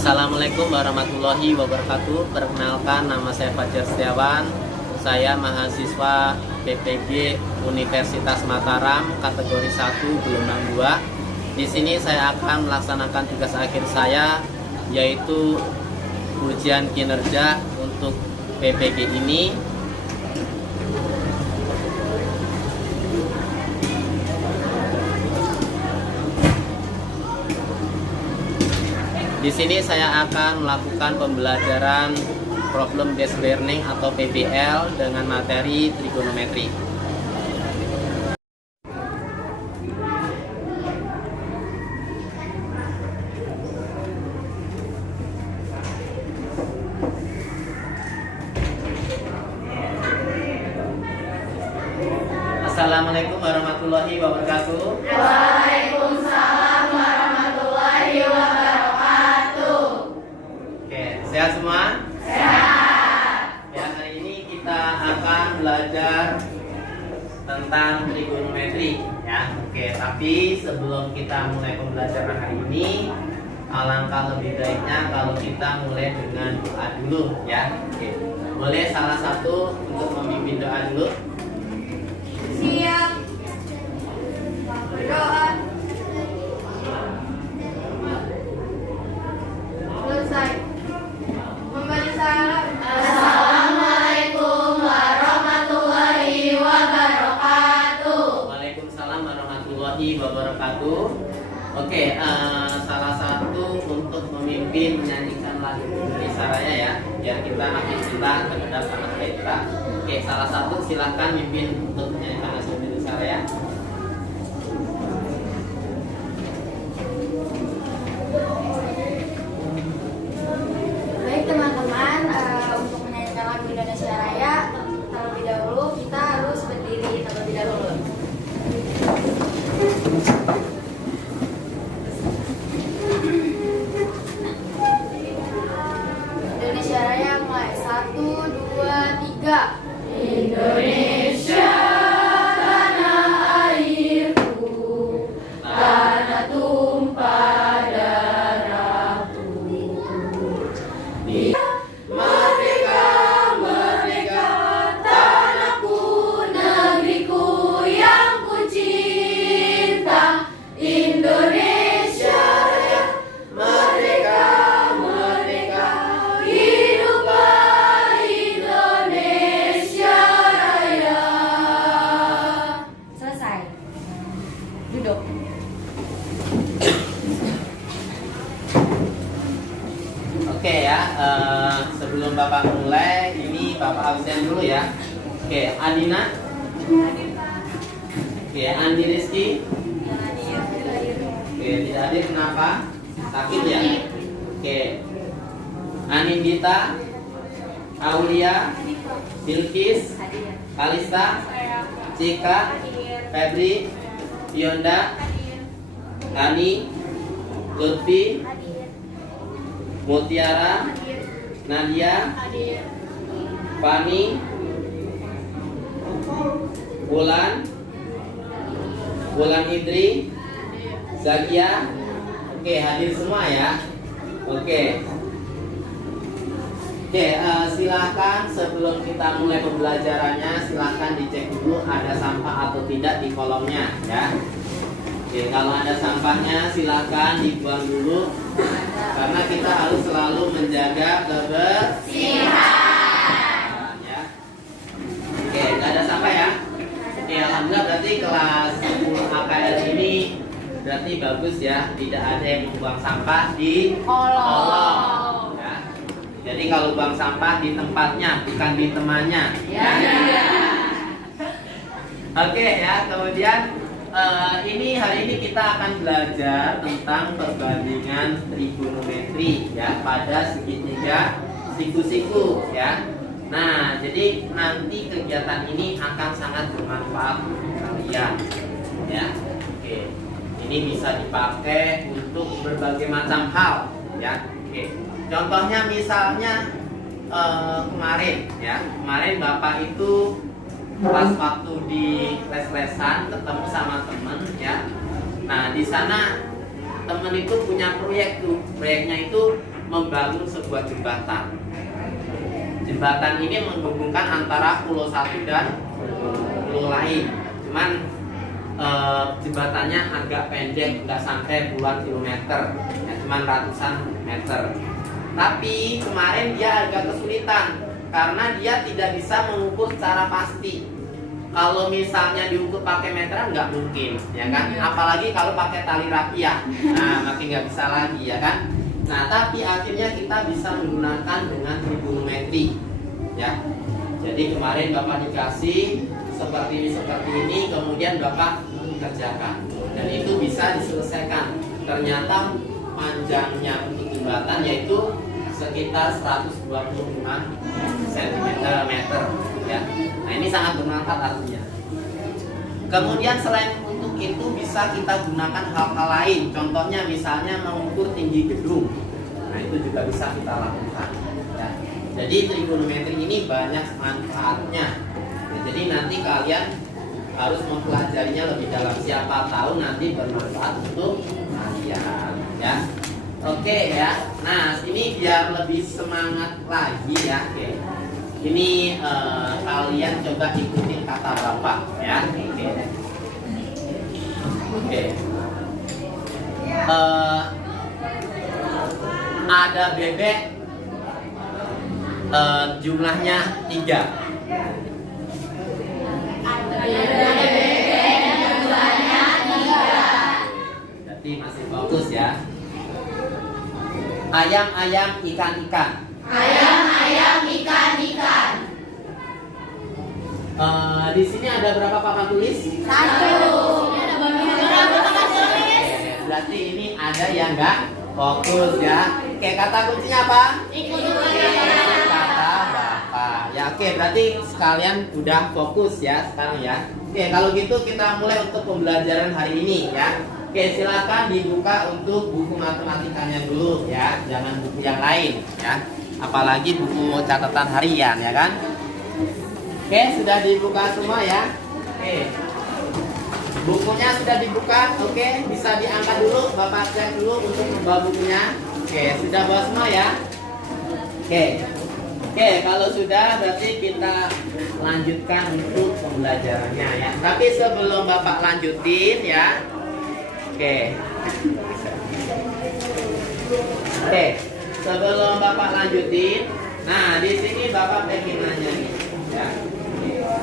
Assalamualaikum warahmatullahi wabarakatuh. Perkenalkan, nama saya Fajar Setiawan. Saya mahasiswa PPG Universitas Mataram kategori 1 gelombang 2. Di sini saya akan melaksanakan tugas akhir saya, yaitu ujian kinerja untuk PPG ini. Di sini saya akan melakukan pembelajaran problem based learning atau PBL dengan materi trigonometri. Assalamualaikum warahmatullahi wabarakatuh. Waalaikumsalam warahmatullahi wabarakatuh. Oke, sehat semua? Sehat. Ya, hari ini kita akan belajar tentang trigonometri ya. Oke, tapi sebelum kita mulai pembelajaran hari ini, alangkah lebih baiknya kalau kita mulai dengan doa dulu ya. Oke. Boleh salah satu untuk memimpin doa dulu? Siap. Berdoa. Selesai. Memberi salam. Assalamualaikum warahmatullahi wabarakatuh. Waalaikumsalam warahmatullahi wabarakatuh. Oke, salah satu untuk memimpin menyanyikan lagu Indonesia Raya ya, biar kita makin cinta terhadap tanah air kita. Oke, salah satu silahkan mimpin untuk menyanyikan lagu Indonesia Raya. Baik teman-teman, untuk menyanyikan lagu Indonesia Raya terlebih dahulu kita harus berdiri terlebih dahulu. Indonesia Raya mulai 1, 2, 3. Indonesia tanah airku, tanah tumpah darahku. Merdeka, merdeka, tanahku, negeriku yang ku cinta. Indonesia Raya, merdeka, merdeka, hiduplah Indonesia Raya. Selesai. Duduk. Oke ya, sebelum Bapak mulai, ini Bapak absen dulu ya. Oke, Adina. Oke, Andi Rizky. Oke, tidak hadir kenapa? Sakit ya? Oke. Anindita, Aulia, Bilkis, Kalista, Cika, Febri, Yonda, Hani, Lutfi, Mutiara, Nadia, Fani, Bulan Idri, Zakia. Oke, hadir semua ya. Oke. Oke, silahkan sebelum kita mulai pembelajarannya, silahkan dicek dulu ada sampah atau tidak di kolomnya ya. Oke, kalau ada sampahnya silahkan dibuang dulu, karena kita harus selalu menjaga kebersihan ya. Oke, nggak ada sampah ya. Oke, alhamdulillah berarti kelas 10 AKL ini berarti bagus ya, tidak ada yang membuang sampah di kolom ya. Jadi kalau buang sampah di tempatnya, bukan di temannya ya. Oke ya, kemudian hari ini kita akan belajar tentang perbandingan trigonometri ya pada segitiga siku-siku ya. Nah, jadi nanti kegiatan ini akan sangat bermanfaat untuk kalian ya. Oke. Ini bisa dipakai untuk berbagai macam hal ya. Oke. Contohnya misalnya kemarin ya. Kemarin Bapak itu pas waktu di les-lesan ketemu sama temen ya. Nah, di sana temen itu punya proyek tuh. Proyeknya itu membangun sebuah jembatan. Jembatan ini menghubungkan antara pulau satu dan pulau lain. Cuman jembatannya agak pendek, nggak sampai puluhan kilometer, ya, cuman ratusan meter. Tapi kemarin dia agak kesulitan karena dia tidak bisa mengukur secara pasti. Kalau misalnya diukur pakai meteran nggak mungkin, ya kan? Apalagi kalau pakai tali rapiah, nah makin nggak bisa lagi, ya kan? Nah, tapi akhirnya kita bisa menggunakan dengan trigonometri, ya. Jadi kemarin Bapak dikasih seperti ini, kemudian Bapak kerjakan, dan itu bisa diselesaikan. Ternyata panjangnya untuk jembatan yaitu sekitar 125 cm, ya. Nah, ini sangat bermanfaat artinya. Kemudian selain untuk itu bisa kita gunakan hal-hal lain. Contohnya misalnya mengukur tinggi gedung. Nah, itu juga bisa kita lakukan, ya. Jadi trigonometri ini banyak manfaatnya. Nah, jadi nanti kalian harus mempelajarinya lebih dalam. Siapa tahu nanti bermanfaat untuk kalian, ya. Oke, ya. Nah, ini biar lebih semangat lagi, ya. Oke. Ini kalian coba ikutin kata Bapak, ya. Oke. Ada bebek, jumlahnya 3. Jadi masih fokus, ya. Ayam-ayam, ikan-ikan. Ayam-ayam, ikan-ikan. Di sini ada berapa papan tulis? 1. Berapa papan tulis? Berarti ini ada yang nggak fokus, ya. Oke, kata kuncinya apa? Kata Bapak. Ya, oke, berarti sekalian udah fokus, ya sekarang, ya. Oke, kalau gitu kita mulai untuk pembelajaran hari ini, ya. Oke, silakan dibuka untuk buku matematikanya dulu, ya. Jangan buku yang lain, ya. Apalagi buku catatan harian, ya kan? Oke, sudah dibuka semua, ya. Oke. Bukunya sudah dibuka. Oke, bisa diangkat dulu. Bapak cek dulu untuk membawa bukunya. Oke, sudah bawa semua, ya. Oke. Oke, kalau sudah berarti kita lanjutkan untuk pembelajarannya, ya. Tapi sebelum Bapak lanjutin, ya. Oke. Oke, sebelum Bapak lanjutin, nah di sini Bapak pengen nanya nih, ya.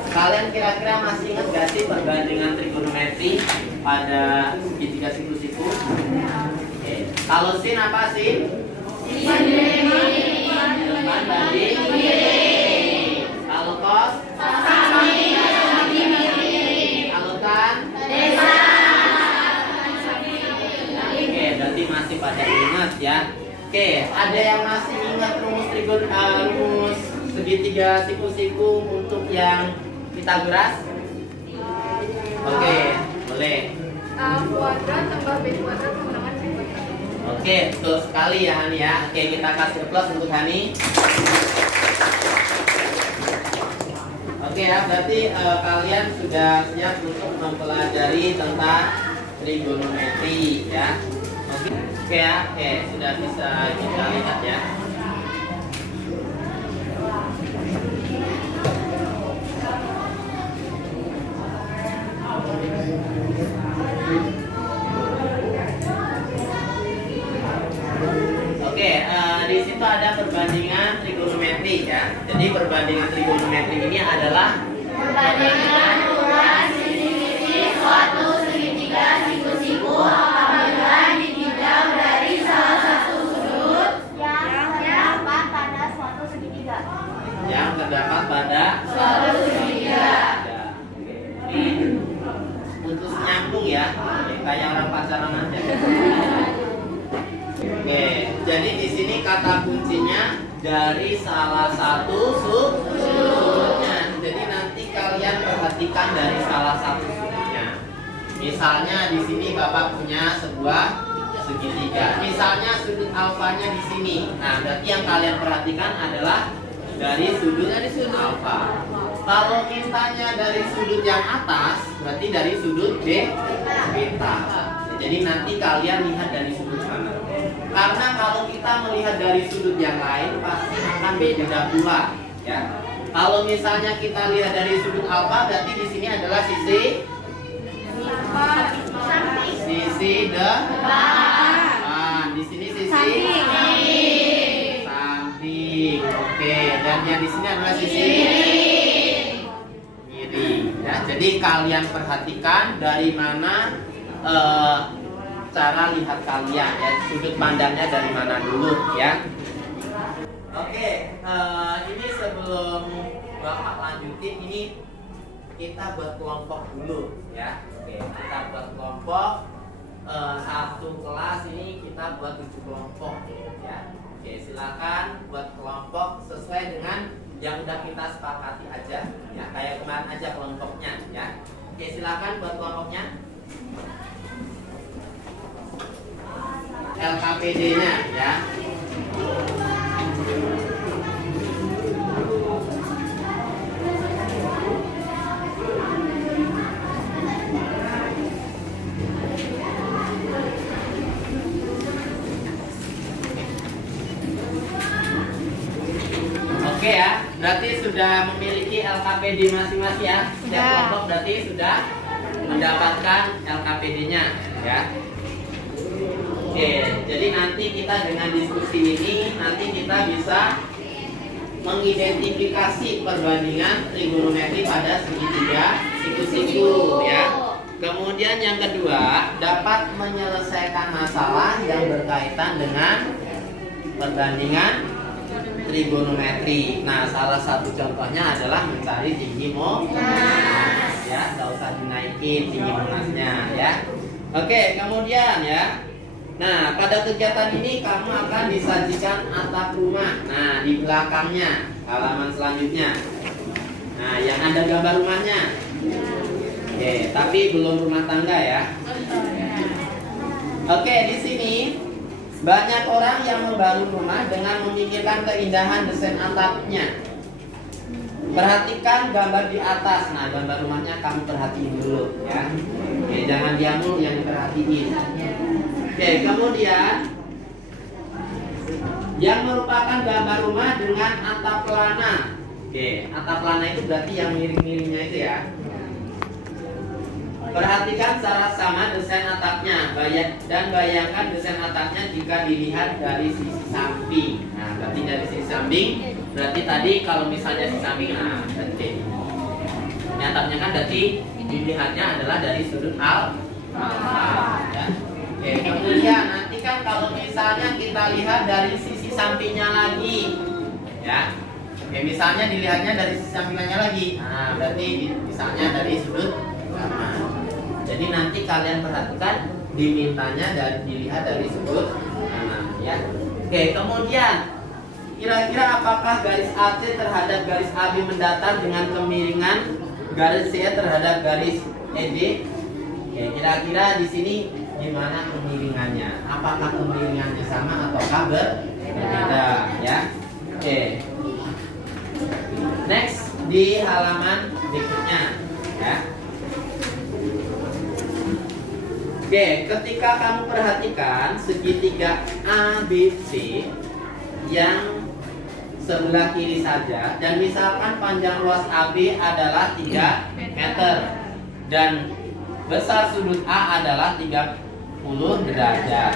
Kalian kira-kira masih ingat gak sih perbandingan trigonometri pada segitiga siku-siku? Oke. Kalau sin apa sin? Teman banding. Kalau kos? Kalau tan? Oke, berarti masih pada ingat, ya. Oke, ada yang masih ingat rumus segitiga siku-siku untuk yang Pitagoras? Oke, boleh. A kuadrat tambah B kuadrat sama dengan C kuadrat. Oke, betul sekali, ya Hani, ya. Oke, kita kasih plus untuk Hani. Oke, ya, berarti kalian sudah siap untuk mempelajari tentang trigonometri, ya. Oke, ya, oke, sudah bisa kita lihat, ya. Oke, di situ ada perbandingan trigonometri, ya. Jadi perbandingan trigonometri ini adalah Perbandingan ukuran sisi-sisi suatu segitiga siku-siku apabila ditinjau dari salah satu sudut yang terdapat pada suatu segitiga. yang terdapat pada Suatu segitiga. Ini putus nyambung, ya. Kayak orang pacaran aja. Oke, jadi di sini kata kuncinya dari salah satu sudutnya. Jadi nanti kalian perhatikan dari salah satu sudutnya. Misalnya di sini Bapak punya sebuah segitiga. Misalnya sudut alfanya di sini. Nah, berarti yang kalian perhatikan adalah dari sudut alfa. Kalau mintanya dari sudut yang atas, berarti dari sudut beta. Jadi nanti kalian lihat dari sudut mana. Karena kalau kita melihat dari sudut yang lain pasti akan berbeda pula, ya. Kalau misalnya kita lihat dari sudut alfa, berarti di sini adalah sisi depan. Di sini sisi samping. Oke, dan yang di sini adalah sisi kiri. Ya, jadi kalian perhatikan dari mana cara lihat kalian, ya, sudut pandangnya dari mana dulu, ya. Oke, ini sebelum Bapak lanjutin, ini kita buat kelompok dulu, ya. Oke, kita buat kelompok. Satu kelas ini kita buat 7 kelompok, ya. Oke, silakan buat kelompok sesuai dengan yang udah kita sepakati aja, ya. Kayak kemarin aja kelompoknya, ya. Oke, silakan buat kelompoknya. LKPD-nya, ya. Oke ya, berarti sudah memiliki LKPD masing-masing ya. Setiap kelompok berarti sudah mendapatkan LKPD-nya, ya. Oke, jadi nanti kita dengan diskusi ini nanti kita bisa mengidentifikasi perbandingan trigonometri pada segitiga siku-siku, ya. Kemudian yang kedua, dapat menyelesaikan masalah yang berkaitan dengan perbandingan trigonometri. Nah, salah satu contohnya adalah mencari tinggi monas, ya. Gak usah dinaikin tinggi monasnya, ya. Oke, kemudian ya. Nah, pada kegiatan ini kamu akan disajikan atap rumah. Nah, di belakangnya halaman selanjutnya. Nah, yang ada gambar rumahnya. Oke, tapi belum rumah tangga ya. Oke, di sini banyak orang yang membangun rumah dengan memikirkan keindahan desain atapnya. Perhatikan gambar di atas. Nah, gambar rumahnya kamu perhatiin dulu, ya. Oke, jangan diam dulu yang diperhatiin. Oke, kemudian yang merupakan gambar rumah dengan atap pelana. Oke, atap pelana itu berarti yang miring-miringnya itu ya. Perhatikan secara sama desain atapnya, dan bayangkan desain atapnya jika dilihat dari sisi samping. Nah, berarti dari sisi samping, berarti tadi kalau misalnya sisi samping, nah berarti ini atapnya kan berarti dilihatnya adalah dari sudut alfa, ya. Oke, kemudian nanti kan kalau misalnya kita lihat dari sisi sampingnya lagi, ya. Oke, misalnya dilihatnya dari sisi sampingnya lagi, nah berarti misalnya dari sudut kanan. Jadi nanti kalian perhatikan dimintanya dan dilihat dari sudut kanan, ya. Oke, kemudian kira-kira apakah garis AC terhadap garis AB mendatar dengan kemiringan garis C terhadap garis ED? Oke, kira-kira di sini gimana kemiringannya? Apakah kemiringannya sama ataukah berbeda, ya? Oke. Next di halaman berikutnya, ya. Oke, ketika kamu perhatikan segitiga ABC yang sebelah kiri saja, dan misalkan panjang luas AB adalah 3 meter dan besar sudut A adalah 30 derajat.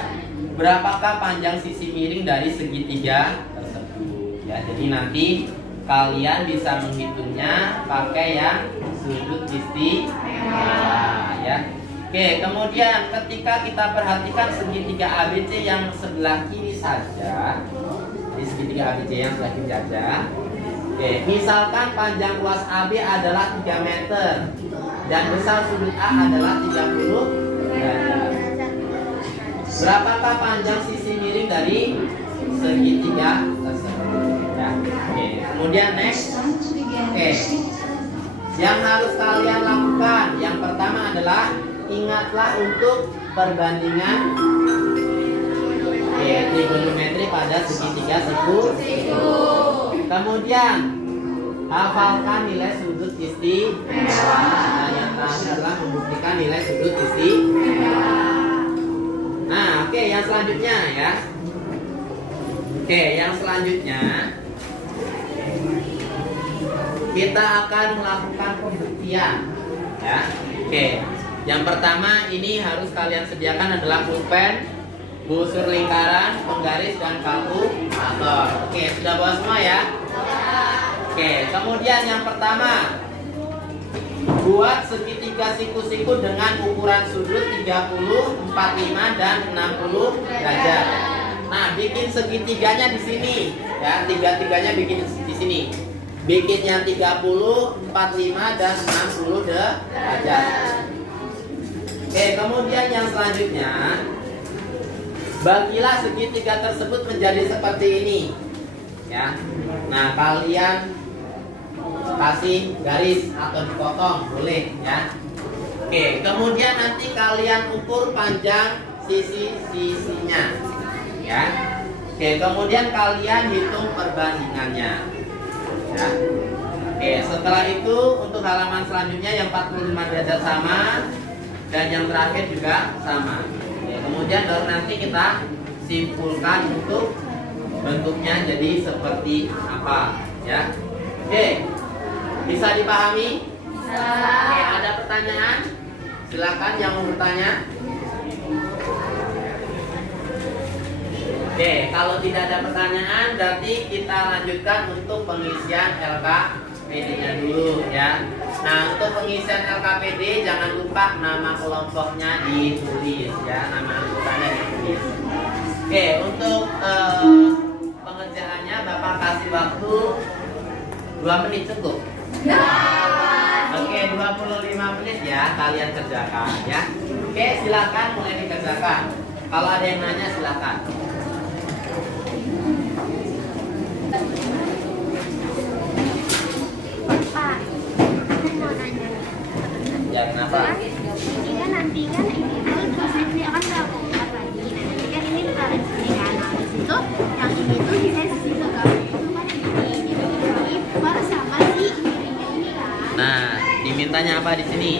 Berapakah panjang sisi miring dari segitiga tersebut? Ya, jadi nanti kalian bisa menghitungnya pakai yang sudut istimewa, ya. Oke, kemudian ketika kita perhatikan segitiga ABC yang sebelah kiri saja, di segitiga ABC yang sebelah kiri saja. Oke, misalkan panjang luas AB adalah 3 meter dan besar sudut A adalah 30 derajat. Berapakah panjang sisi miring dari segitiga tersebut? Ya. Oke, kemudian next. Oke, yang harus kalian lakukan yang pertama adalah ingatlah untuk perbandingan trigonometri pada segitiga siku. Kemudian hafalkan nilai sudut istimewa. Nah, yang terakhir adalah membuktikan nilai sudut istimewa. Nah, oke, yang selanjutnya ya. Oke, yang selanjutnya kita akan melakukan pembuktian, ya. Oke, yang pertama ini harus kalian sediakan adalah pulpen, busur lingkaran, penggaris dan kalkulator. Oke, sudah bawa semua ya? Oke, kemudian yang pertama, buat segitiga siku-siku dengan ukuran sudut 30, 45 dan 60 derajat. Nah, bikin segitiganya di sini, ya. Tiga-tiganya bikin di sini. Bikin yang 30, 45 dan 60 derajat. Oke, kemudian yang selanjutnya, bagilah segitiga tersebut menjadi seperti ini, ya. Nah, kalian kasih garis atau dipotong boleh, ya. Oke, kemudian nanti kalian ukur panjang sisi-sisinya, ya. Oke, kemudian kalian hitung perbandingannya, ya. Oke, setelah itu untuk halaman selanjutnya yang 45 derajat sama dan yang terakhir juga sama. Oke, kemudian baru nanti kita simpulkan untuk bentuknya jadi seperti apa, ya. Oke, bisa dipahami? Oke, ada pertanyaan? Silakan yang mau bertanya. Oke, kalau tidak ada pertanyaan berarti kita lanjutkan untuk pengisian LKPD-nya dulu, ya. Nah, untuk pengisian LKPD jangan lupa nama kelompoknya ditulis, ya. Nama anggotanya ditulis. Oke, untuk pengerjaannya Bapak kasih waktu 2 menit cukup. Oke, 25 menit ya kalian kerjakan, ya. Oke, silakan mulai dikerjakan. Kalau ada yang nanya silakan. Pak, aku mau nanya. Ya, kenapa? Ini kan nanti kan ini tuh prosesnya kan udah aku buat lagi. Nah, nanti kan ini ditaruh di sini kan. Nah, di situ yang ini tuh di sisi tegak itu kan ini. Jadi ini baru sama si miringnya ini kan. Nah, dimintanya apa di sini?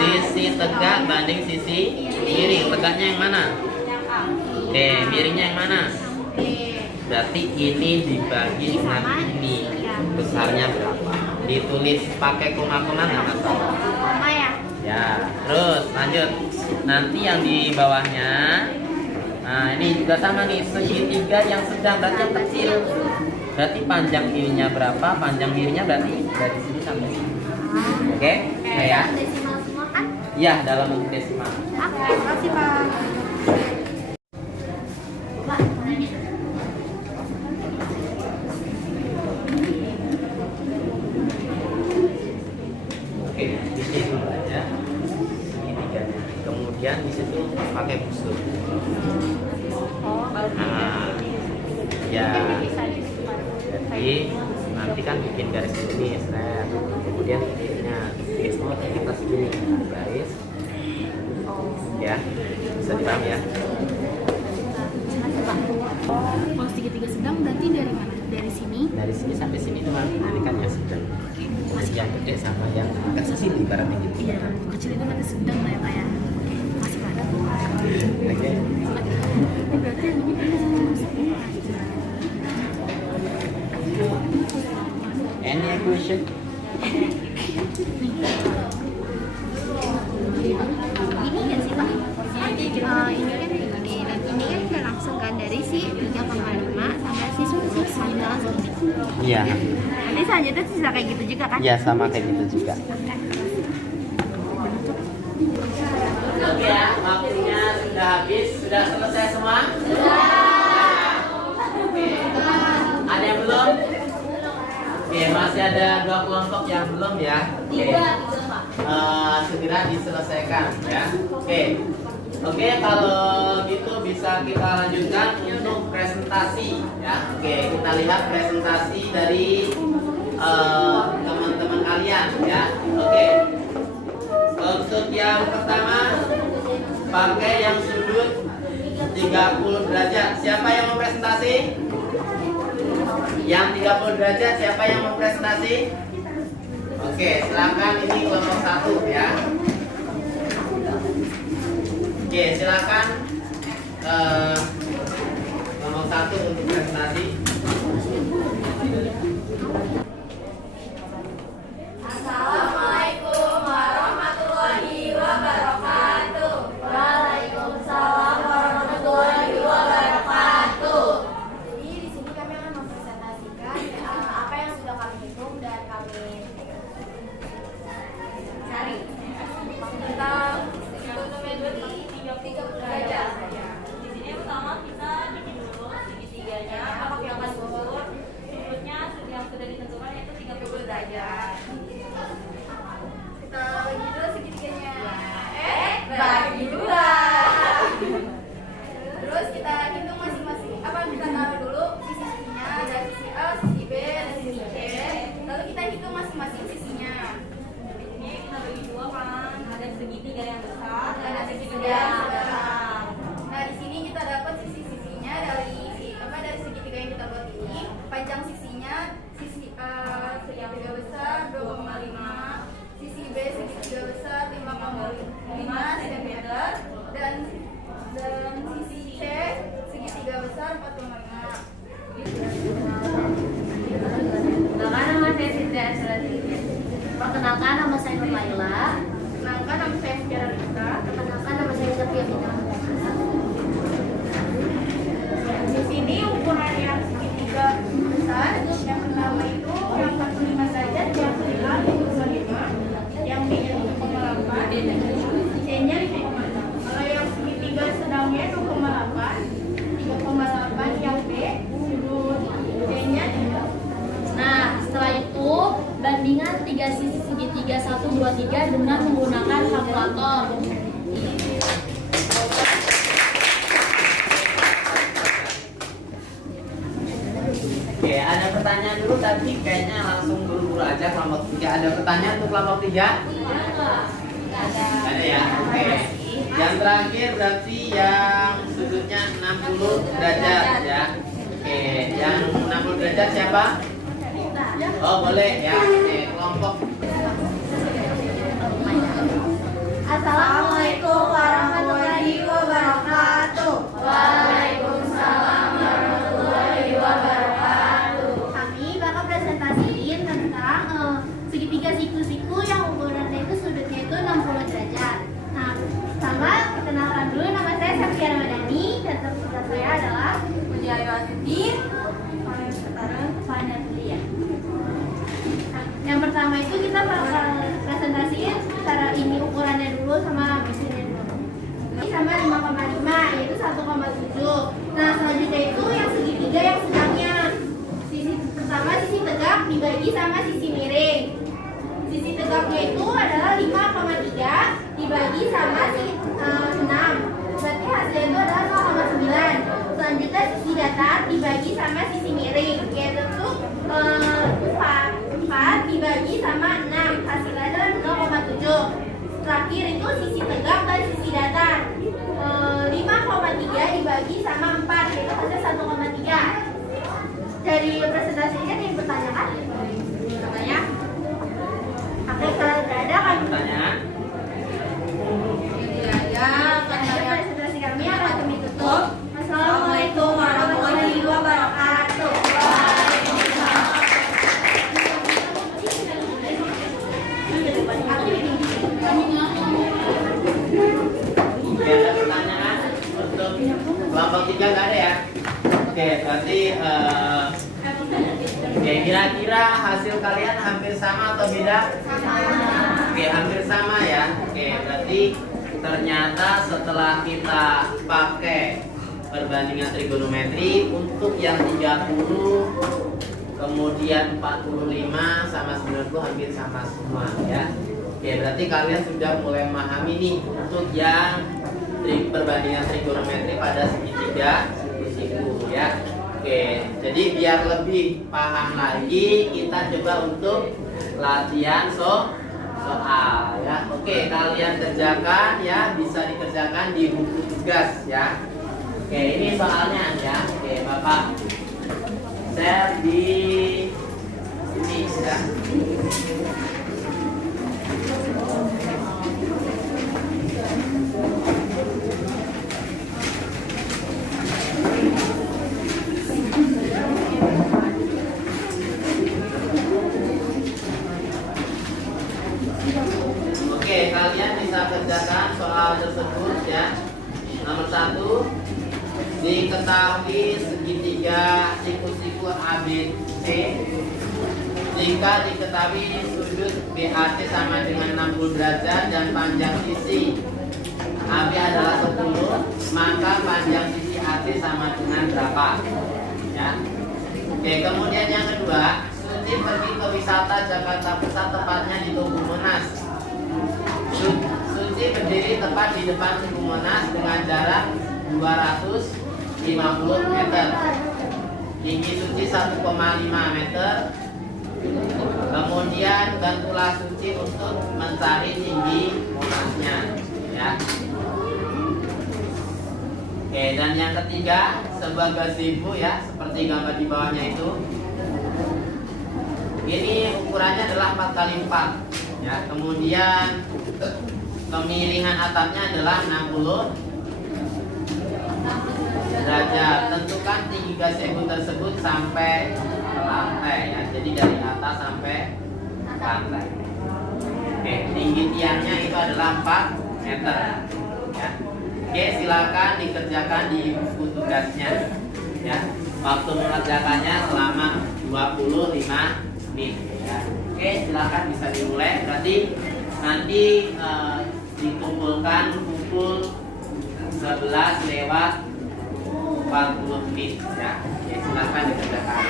Sisi tegak banding sisi miring. Tegaknya yang mana? Oke, miringnya yang mana? Berarti ini dibagi dengan ini. Besarnya berapa? Ditulis pakai koma-koma nggak masalah. Koma ya? Ya, terus lanjut. Nanti yang di bawahnya, nah ini juga sama nih, segitiga yang sedang berarti yang kecil. Berarti panjang ininya berapa? Panjang miringnya berarti dari sini sampai sini. Oke, nah ya? Desimal semua kan? Iya, dalam bentuk desimal. Oke, makasih Pak. Pak, mau nanya. Oke, di sini dulu aja segitiganya. Kemudian di situ pakai busur. Nah, ya. Jadi nanti kan bikin garis ini, set. Kemudian titiknya, titiknya kita segini garis. Ya, bisa dipahami ya. Kalau segitiga sedang berarti dari mana? Dari sini? Dari sini sampai sini itu nanti kan yang sedang. Masih yang gede sama yang agak kecil ibaratnya gitu. Iya, kecil itu berarti sedang lah ya Pak ya. Oke, masih pada. Oke. Berarti yang ini harus Any question? ini nggak sih Pak? Ini kan ini dan ini kan udah langsung kan dari si 3,5 sampai si 9 segini. Iya. Nanti selanjutnya sisa kayak gitu juga kan? Ya sama kayak gitu juga. Oke ya, waktunya sudah habis. Sudah selesai semua? Sudah. Oke. Ada yang belum? Oke, masih ada 2 kelompok yang belum ya. Oke. Segera diselesaikan ya. Oke. Oke, kalau gitu bisa kita lanjutkan untuk presentasi ya. Oke, kita lihat presentasi dari teman-teman kalian ya. Oke. Untuk yang pertama pakai yang sudut 30 derajat. Siapa yang mau presentasi? Yang 30 derajat siapa yang mau presentasi? Oke, silakan ini kelompok 1 ya. Oke, silakan kelompok 1 untuk presentasi. segitiga yang besar dan segitiga yang sedang. Nah, di sini kita dapat sisi-sisinya dari segitiga yang kita buat ini. Panjang sisinya segitiga besar 2,5, sisi B segitiga besar 5,5 cm dan sisi C segitiga besar 4,5. Perkenalkan, nama saya Siti Asradini. Perkenalkan, nama saya Nur Laila. Perkenalkan, nama saya Fiera Rita. Perkenalkan, nama saya Sofia Bintang. Di sini ukuran yang segitiga besar, yang pertama itu yang 45 derajat, yang kedua 55, yang B-nya 7,8, C-nya 5,6. Kalau yang segitiga sedangnya 2,8, 3,8 yang B, terus C-nya 3. Nah, setelah itu bandingan tiga sisi segitiga 1, 2, 3 dengan menggunakan kalkulator. Oke, ada pertanyaan dulu tapi kayaknya langsung buru-buru aja kelompok 3. Ada pertanyaan untuk kelompok 3? Ada ya? Oke. Yang terakhir berarti yang sudutnya 60 derajat ya. Oke, yang 60 derajat siapa? Oh, boleh ya. Oke, kelompok. Assalamualaikum warahmatullahi wabarakatuh. Waalaikumsalam warahmatullahi wabarakatuh. Kami bakal presentasiin tentang segitiga siku-siku yang ukurannya itu sudutnya itu 60 derajat. Nah, sama kenalkan dulu, nama saya Safia Ramadhani dan peserta saya adalah Mulia Ayu Astuti. Fana Tulia. Nah, yang pertama itu kita bakal presentasiin cara ini ukurannya dulu sama mesinnya dulu. Ini sama 5,5 yaitu 1,7. Nah, selanjutnya itu yang segitiga yang sedangnya. Sisi pertama sisi tegak dibagi sama sisi miring. Sisi tegaknya itu adalah 5,3 dibagi sama 6. Berarti hasilnya itu adalah 0,9. Selanjutnya sisi datar dibagi sama sisi miring, yaitu 4 dibagi sama 6, hasilnya adalah 0,7. Terakhir itu sisi tegak dan sisi datar, 5,3 dibagi sama 4, yaitu hasil 1,3. Dari presentasinya ada yang bertanyakan? Katanya? Oke, kalau tidak ada kan? Pertanyaan? Presentasi kami akan kami tutup. Assalamualaikum warahmatullahi wabarakatuh. Oke, ada pertanyaan untuk kelompok 3 nggak ada ya? Oke, berarti oke, kira-kira hasil kalian hampir sama atau beda? Oke, hampir sama ya. Oke, berarti ternyata setelah kita pakai perbandingan trigonometri untuk yang 30, kemudian 45 sama 90 hampir sama semua ya. Oke, berarti kalian sudah mulai memahami nih untuk yang perbandingan trigonometri pada segitiga siku-siku ya. Oke, jadi biar lebih paham lagi kita coba untuk latihan soal ya. Oke, kalian kerjakan ya, bisa dikerjakan di buku tugas ya. Oke, ini soalnya ya. Oke, Bapak share di sini ya. Oke, kalian bisa kerjakan soal tersebut ya. Nomor 1, diketahui segitiga siku-siku ABC jika diketahui sudut BAC sama dengan 60 derajat dan panjang sisi AB adalah 10, maka panjang sisi AC sama dengan berapa ya. Oke, kemudian yang kedua, Suci pergi ke wisata Jakarta Pusat, tepatnya di Tugu Monas. Suci berdiri tepat di depan Tugu Monas dengan jarak 250 meter. Tinggi Suci 1,5 meter. Kemudian bantulah Suci untuk mencari tinggi Monasnya. ya. Oke, dan yang ketiga sebagai sibu ya, seperti gambar di bawahnya itu. Ini ukurannya adalah 4 kali 4 ya. Kemudian kemiringan atapnya adalah 60 derajat. Tentukan tinggi gazebo tersebut sampai ke lantai ya. Jadi dari atas sampai lantai. Oke, tinggi tiangnya itu adalah 4 meter ya. Oke, silakan dikerjakan di buku tugasnya ya. Waktu mengerjakannya selama 25 menit ya. Oke, silakan bisa dimulai. Berarti nanti dikumpulkan pukul 11 lewat 40 menit ya. Oke, silakan dikerjakan.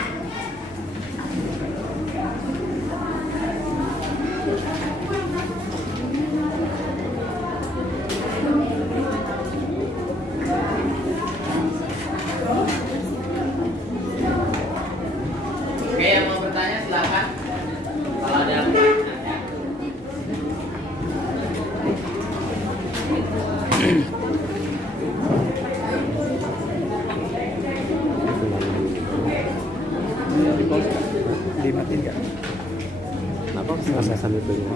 Oke, yang mau bertanya silakan. Kalau ada yang bertanya ya. Dimatiin nggak? Apa? Saya sambil beli.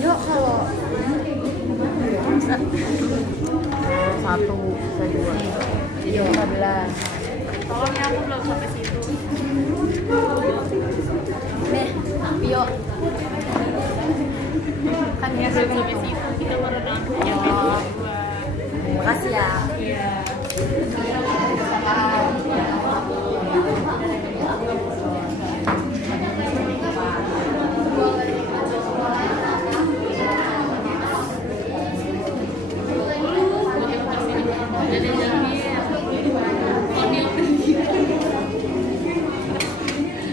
Yuk kalau satu bisa dua. Iya 15. Tolong ya, aku belum sampai situ. Nih, yuk. Kan ya belum sampai situ, kita baru nangkep yang Oh. kedua. Makasih ya. Iya.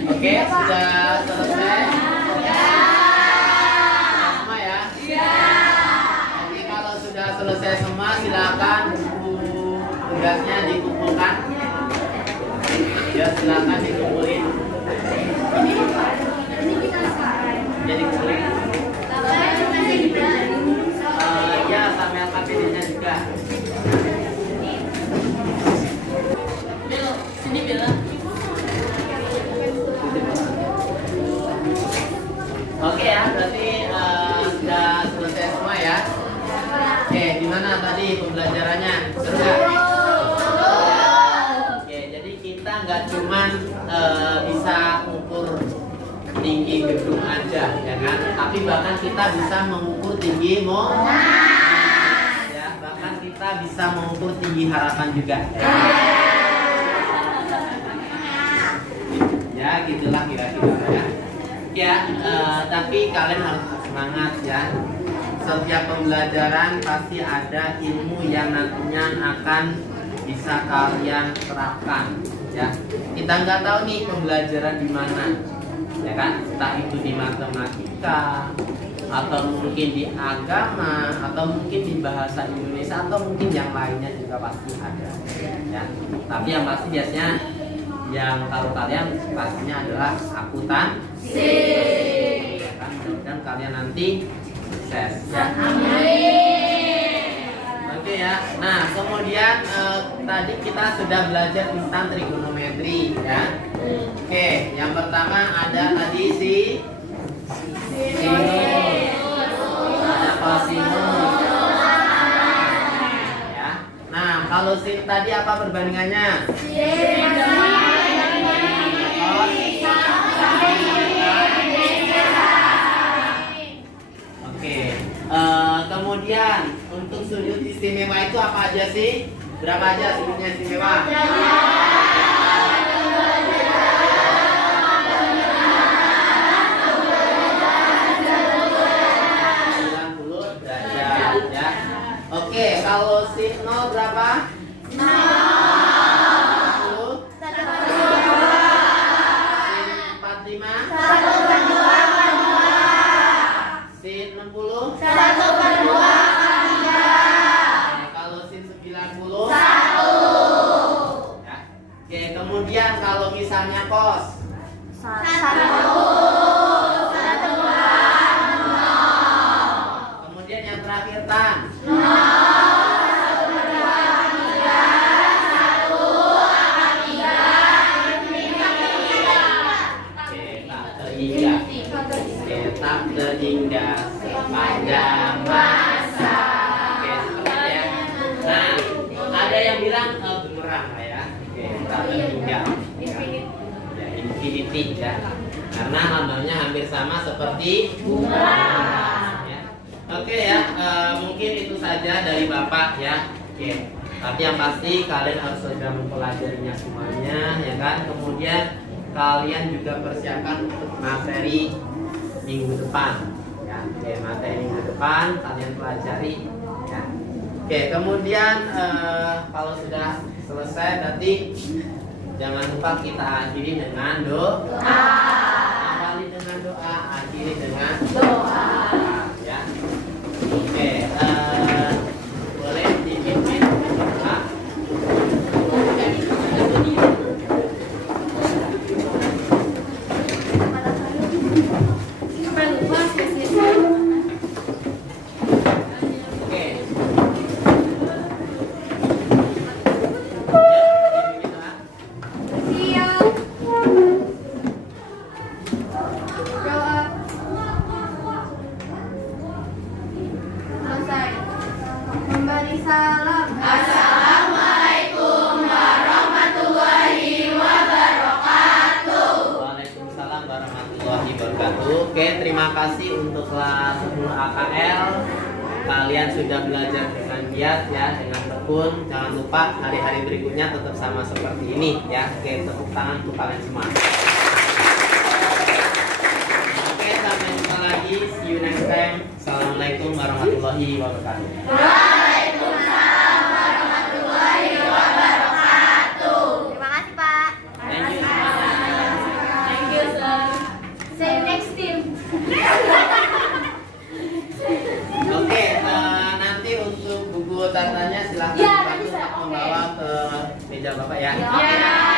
Oke, sudah selesai? Semua ya? Jadi kalau sudah selesai semua, silakan buku tugasnya dikumpulkan Oke ya, berarti sudah selesai semua ya. Oke, gimana tadi pembelajarannya? Seru nggak? Oke, jadi kita nggak cuman bisa ukur tinggi gedung aja, ya kan? Tapi bahkan kita bisa mengukur tinggi ya, bahkan kita bisa mengukur tinggi harapan juga. Ya, gitulah kira-kira ya. Ya, tapi kalian harus semangat ya. Setiap pembelajaran pasti ada ilmu yang nantinya akan bisa kalian terapkan ya. Kita nggak tahu nih pembelajaran di mana, ya kan? Entah itu di matematika, atau mungkin di agama, atau mungkin di bahasa Indonesia, atau mungkin yang lainnya juga pasti ada ya. Tapi yang pasti biasanya yang tahu kalian pastinya adalah akuntansi. Ya kan? Mudah-mudahan kalian nanti sukses ya. Oke ya. Nah, kemudian tadi kita sudah belajar tentang trigonometri ya. Oke, yang pertama ada tadi sinus, ada kosinus ya. Nah, kalau sin tadi apa perbandingannya? Oke, kemudian untuk sudut istimewa itu apa aja sih? Berapa aja sudutnya istimewa? 90 derajat ya. Oke, kalau sin 0 berapa? 0. Sin 45? 1/2. Sin 60? 1/2. Kalau sin 90? 1. Ya. Oke, kemudian kalau misalnya cos? 1. Kemudian yang terakhir tan? 0. Tak terhingga sepanjang masa. Oke, seperti ya. Nah, ada yang bilang bumerang lah ya. Oke, tak terhingga. Ya, infinity ya. Karena lambangnya hampir sama seperti bumerang. Ya. Oke ya, mungkin itu saja dari Bapak ya. Oke. Tapi yang pasti kalian harus sudah mempelajarinya semuanya, ya kan? Kemudian kalian juga persiapkan untuk materi minggu depan ya. Oke, materi minggu depan kalian pelajari ya. Oke, kemudian kalau sudah selesai nanti jangan lupa kita akhiri dengan doa. Awali dengan doa, akhiri dengan doa ya. Oke, boleh dipimpin doa. Memberi salam. Assalamualaikum warahmatullahi wabarakatuh. Waalaikumsalam warahmatullahi wabarakatuh. Oke, terima kasih untuk kelas 10 AKL. Kalian sudah belajar dengan giat ya, dengan tekun. Jangan lupa hari-hari berikutnya tetap sama seperti ini ya. Oke, tepuk tangan untuk kalian semua. Oke, sampai jumpa lagi. See you next time. Assalamualaikum warahmatullahi wabarakatuh. Waalaikumsalam warahmatullahi wabarakatuh. Terima kasih, Pak. Thank you. Thank you, sir. See you next time. Oke, nanti untuk buku catatan silahkan Ya, dibantu nanti saya- untuk membawa ke meja Bapak ya. Ya.